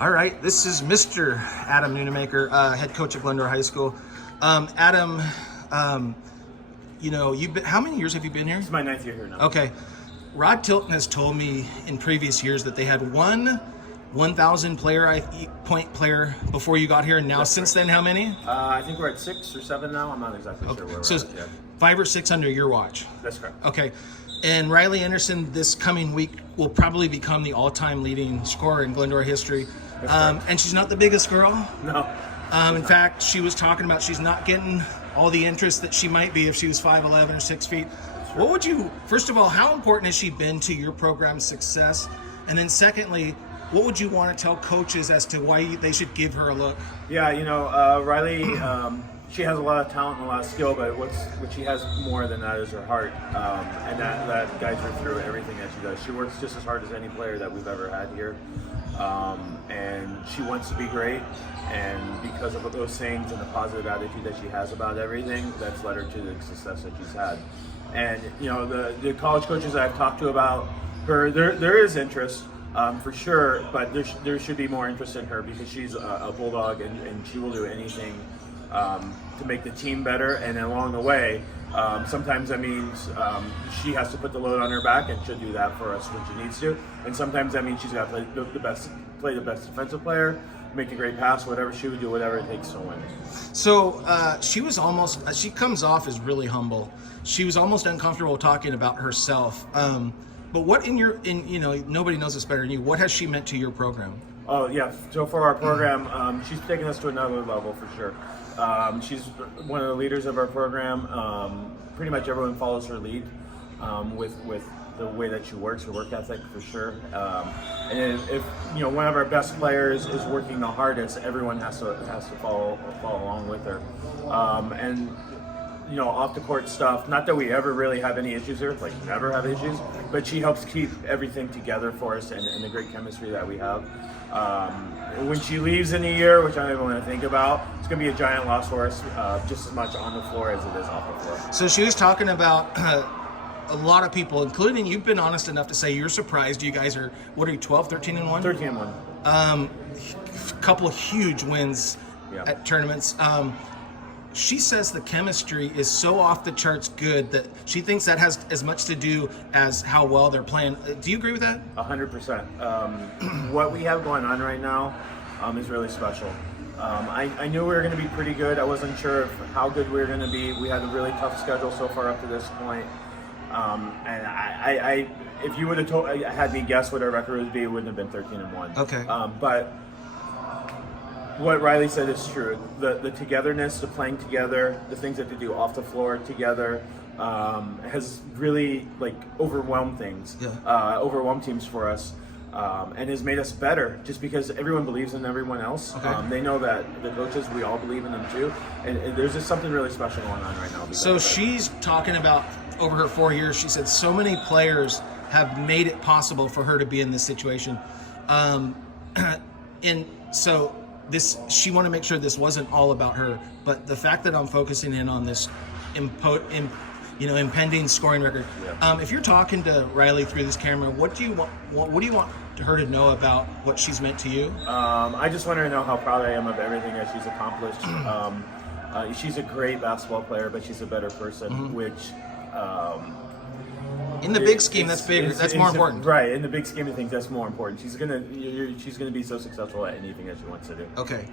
All right, this is Mr. Adam Nunemaker, head coach at Glendora High School. Adam, you've been, how many years have you been here? It's my 9th year here now. Okay. Rod Tilton has told me in previous years that they had one 1,000 point player before you got here, and now That's since right. then, how many? I think we're at 6 or 7 now. I'm not exactly sure where we're So at yet. 5 or 6 under your watch. That's correct. Okay. And Riley Anderson this coming week will probably become the all-time leading scorer in Glendora history. And she's not the biggest girl. No. In fact, she was talking about she's not getting all the interest that she might be if she was 5'11" or 6 feet. What would you, first of all, how important has she been to your program's success? And then secondly, what would you want to tell coaches as to why they should give her a look? Yeah, Riley, she has a lot of talent and a lot of skill, but what she has more than that is her heart, and that guides her through everything that she does. She works just as hard as any player that we've ever had here, and she wants to be great, and because of those things and the positive attitude that she has about everything, that's led her to the success that she's had. And the college coaches that I've talked to about her, there is interest. For sure, but there should be more interest in her because she's a bulldog and she will do anything to make the team better. And along the way, sometimes that means she has to put the load on her back, and she'll do that for us when she needs to. And sometimes that means she's got to play the best defensive player, make a great pass, whatever she would do, whatever it takes to win. So she comes off as really humble. She was almost uncomfortable talking about herself. But what nobody knows this better than you. What has she meant to your program? Oh yeah, so for our program, she's taken us to another level for sure. She's one of the leaders of our program. Pretty much everyone follows her lead with the way that she works, her work ethic for sure. And if one of our best players is working the hardest, everyone has to follow along with her. And off the court stuff, not that we ever really have any issues here, like never have issues, but she helps keep everything together for us and the great chemistry that we have. When she leaves in a year, which I don't even want to think about, it's going to be a giant loss for us, just as much on the floor as it is off the floor. So she was talking about a lot of people, including you've been honest enough to say you're surprised you guys are, 12, 13-1? 13-1. Couple of huge wins Yeah. at tournaments. She says the chemistry is so off the charts good that she thinks that has as much to do as how well they're playing. Do you agree with that? 100%. What we have going on right now is really special. I knew we were going to be pretty good. I wasn't sure of how good we were going to be. We had a really tough schedule so far up to this point. And I if you would have had me guess what our record would be, it wouldn't have been 13-1. Okay. But what Riley said is true. The togetherness, the playing together, the things that they do off the floor together has really overwhelmed things, overwhelmed teams for us, and has made us better just because everyone believes in everyone else. Okay. They know that the coaches, we all believe in them too, and there's just something really special going on right now. So she's talking about over her 4 years, she said so many players have made it possible for her to be in this situation. And so she wanted to make sure this wasn't all about her, but the fact that I'm focusing in on this impending scoring record. Yeah. If you're talking to Riley through this camera, what do you want her to know about what she's meant to you? I just want her to know how proud I am of everything that she's accomplished. She's a great basketball player, but she's a better person, which in the big scheme, that's big. That's more important. Right. In the big scheme of things, that's more important. She's gonna be so successful at anything that she wants to do. Okay.